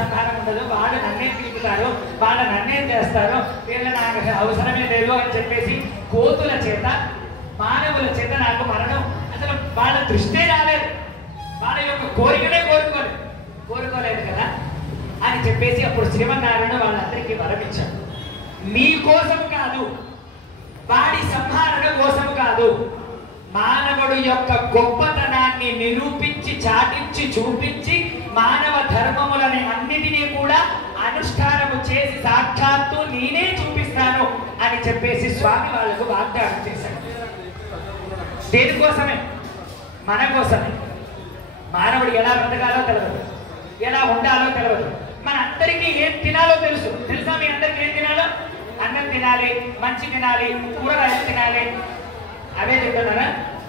సంహారం ఉండదు, వాళ్ళు నన్నేం పిలుపుతారు, వాళ్ళు నన్నేం చేస్తారు, వీళ్ళు నాకు అవసరమే లేదు అని చెప్పేసి కోతుల చేత మానవుల చేత నాకు మరణం అసలు వాళ్ళ దృష్టే రాలేదు, వాళ్ళ యొక్క కోరికనే కోరుకోలేదు కదా అని చెప్పేసి అప్పుడు శ్రీమన్నారాయణ వాళ్ళందరికీ వరమిచ్చాడు. నీ కోసం కాదు, వాడి సంహారణ కోసం కాదు, మానవుడు యొక్క గొప్పతనాన్ని నిరూపించి చాటించి చూపించి మానవ ధర్మములని అన్నిటినీ కూడా అనుష్ఠానము చేసి సాక్షాత్తు నేనే చూపిస్తాను అని చెప్పేసి స్వామి వాళ్ళకు వాగ్దానం చేశాడు. దేనికోసమే? మన కోసమే. మానవుడు ఎలా బ్రతకాలో తెలియదు, ఎలా ఉండాలో తెలియదు. మన అందరికీ ఏం తినాలో తెలుసా? మీ అందరికీ ఏం తినాలో? అన్నం తినాలి, మంచి తినాలి, కూరగాయలు తినాలి. అవే తింటున్నారా?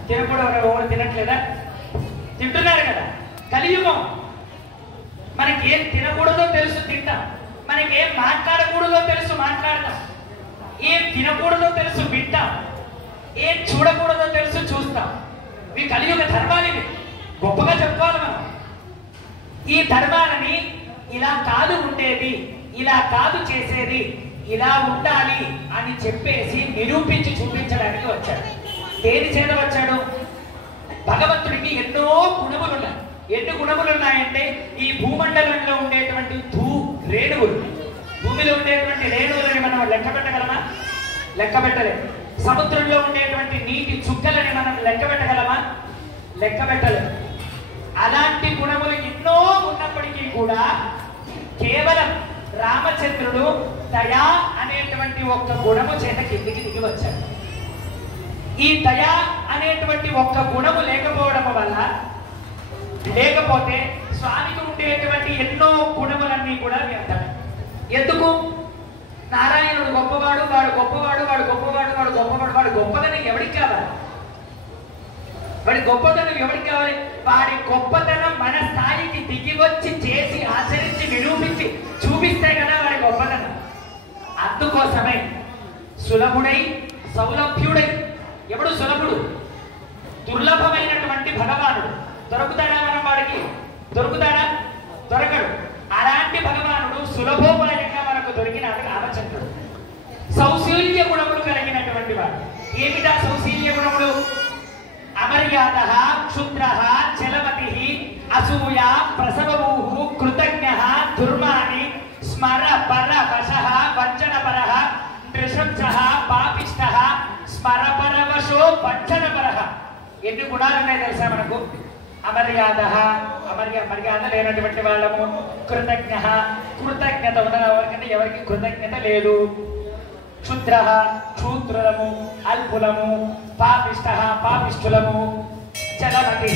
తినకూడదు ఎవరు తినట్లేదా? తింటున్నారు కదా. కలియుగం. మనకి ఏం తినకూడదో తెలుసు, తింటాం. మనకి ఏం మాట్లాడకూడదో తెలుసు, మాట్లాడతాం. ఏం తినకూడదో తెలుసు, వింటాం. ఏం చూడకూడదో తెలుసు, చూస్తాం. ఈ కలియుగ ధర్మాలు ఇవి. గొప్పగా చెప్పుకోవాలి మనం. ఈ ధర్మాలని ఇలా కాదు ఉండేది, ఇలా కాదు చేసేది, ఇలా ఉండాలి అని చెప్పేసి నిరూపించి చూపించడానికి వచ్చాడు. దేని చేత వచ్చాడు? భగవంతుడికి ఎన్నో గుణములు ఉన్నాయి. ఎన్ని గుణములు ఉన్నాయంటే ఈ భూమండలంలో ఉండేటువంటి రేణువులు, భూమిలో ఉండేటువంటి రేణువులని మనం లెక్క పెట్టగలమా? లెక్క పెట్టలేము. సముద్రంలో ఉండేటువంటి నీటి చుక్కలని మనం లెక్క పెట్టగలమా? లెక్క పెట్టలేము. అలాంటి గుణములు ఎన్నో ఉన్నప్పటికీ కూడా కేవలం రామచంద్రుడు దయా అనేటువంటి ఒక్క గుణము చేత కిందికి దిగి వచ్చాడు. ఈ దయా అనేటువంటి ఒక్క గుణము లేకపోతే స్వామికి ఉండేటువంటి ఎన్నో గుణములన్నీ కూడా వ్యర్థమే. ఎందుకు? నారాయణుడు గొప్పవాడు, వాడు గొప్పవాడు, వాడు గొప్పవాడు, వాడు గొప్పవాడు. వాడు గొప్పదనం ఎవరికి కావాలి? వాడి గొప్పతనం ఎవరికి కావాలి? వాడి గొప్పతనం మన స్థాయికి దిగి వచ్చి చేసి ఆచరించి నిరూపించి చూపిస్తే కదా వాడి గొప్పతనం. అందుకోసమే సులభుడై సౌలభ్యుడై. ఎవడు సులభుడు? దుర్లభమైనటువంటి భగవానుడు. దొరుకుతాడా మనం వాడికి? దొరుకుతాడా? దొరకడు. అలాంటి భగవానుడు సులభోపాయంగా మనకు దొరికినాడు రామచంద్రుడు. సౌశీల్య గుణములు కలిగినటువంటి వాడు. ఏమిటా సౌశీల్య గుణములు? అమర్యాద, క్షుద్ర, చలమతి, అసూయ, ప్రసవభూ, కృతజ్ఞ, దుర్మాని, స్మర పర వశ, వంచనపర, నృశంస, పాపిష్ట, స్మరపరవశో వంచనపర. ఎన్ని గుణాలు ఉన్నాయి తెలుసా మనకు? మర్యాద లేనటువంటి వాళ్ళము, కృతజ్ఞ, కృతజ్ఞత ఉన్నవారికంటే ఎవరికి కృతజ్ఞత లేదు, క్షుద్ర, క్షూద్రులము, అల్పులము, పాపిష్ట, పాపిష్ఠులము, చలమతి.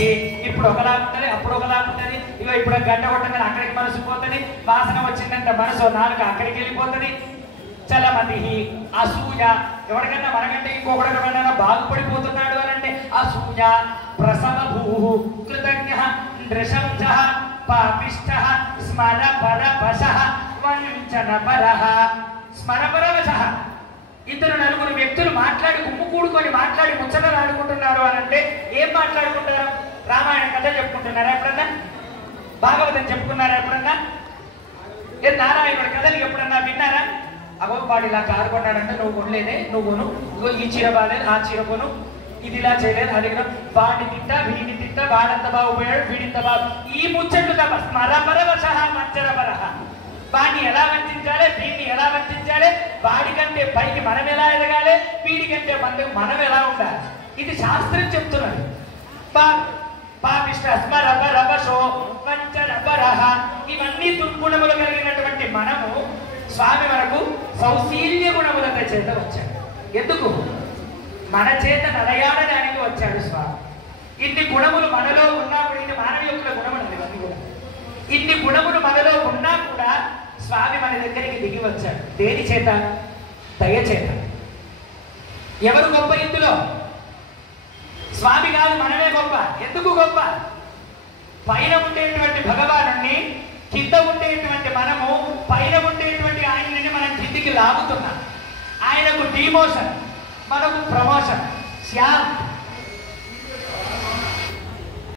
ఇప్పుడు ఒకలా ఉంటుంది, అప్పుడు ఒకలా ఉంటుంది. ఇగో ఇప్పుడు గంట కొట్టగానే అక్కడికి మనసు పోతుంది, వాసన వచ్చిందంటే మనసు నాలుగు అక్కడికి వెళ్ళిపోతుంది. చలమతి, అసూయ. ఎవరికన్నా మనకంటే ఇంకొకటికన్నా బాగుపడిపోతున్నాడు అని అంటే అసూయ. ప్రసవభూ, కృతజ్ఞ, నృశంస, పాపిష్ట, స్మరపరవశ, వంచనపర. స్మరపరవశ. ఇద్దరు నలుగురు వ్యక్తులు మాట్లాడి గుమ్ము కూడుకొని మాట్లాడి ముచ్చటలు ఆడుకుంటున్నారు అని అంటే ఏం మాట్లాడుకుంటారు? రామాయణ కథ చెప్పుకుంటున్నారా ఎప్పుడన్నా? భాగవతం చెప్పుకున్నారా ఎప్పుడన్నా? నారాయణుడి కథలు ఎప్పుడన్నా విన్నారా? అగో వాడు ఇలా కారు కొన్నాడంటే నువ్వు కొనలేదే, నువ్వు కొను. ఇగో ఈ చీర బాగాలేదు, ఆ చీర కొను. ఇది ఇలా చేయలేదు, అది వాడిని తింటా, వీడిని తింటా, వాడంత బాగుపోయాడు, వీడింత బాగు. ఈ ముచ్చట్లు తప్ప స్మరపరవశ, వంచనపరహ. వాడిని ఎలా వంచాలి, వీడిని ఎలా వంచాలి, వాడికంటే పైకి మనం ఎలా ఎదగాలి, వీడికంటే మనం ఎలా ఉండాలి, ఇది శాస్త్రం చెప్తున్నది. పాపిష్ట, స్మరపరవశో వంచనపరహ. ఇవన్నీ దుర్గుణములు కలిగినటువంటి మనము స్వామి మనకు సౌశీల్య గుణములతో చేత వచ్చాడు. ఎందుకు? మన చేత నడయాడడానికి వచ్చాడు స్వామి. ఇన్ని గుణములు మనలో ఉన్నా కూడా, ఇది మానవ యొక్క గుణములు ఇవన్నీ కూడా. ఇన్ని గుణములు మనలో ఉన్నా కూడా స్వామి మన దగ్గరికి దిగి వచ్చాడు. దేని చేత? దయ చేత. ఎవరు గొప్ప ఇందులో? స్వామి కాదు, మనమే గొప్ప. ఎందుకు గొప్ప? పైన ఉండేటువంటి భగవానుణ్ణి, కింద ఉండేటువంటి మనము, పైన ఉండేటువంటి ఆయనని మనం కిందికి లాగుతున్నాం. ఆయనకు డిమోషన్, మనకు ప్రమోషన్. శ్యామ్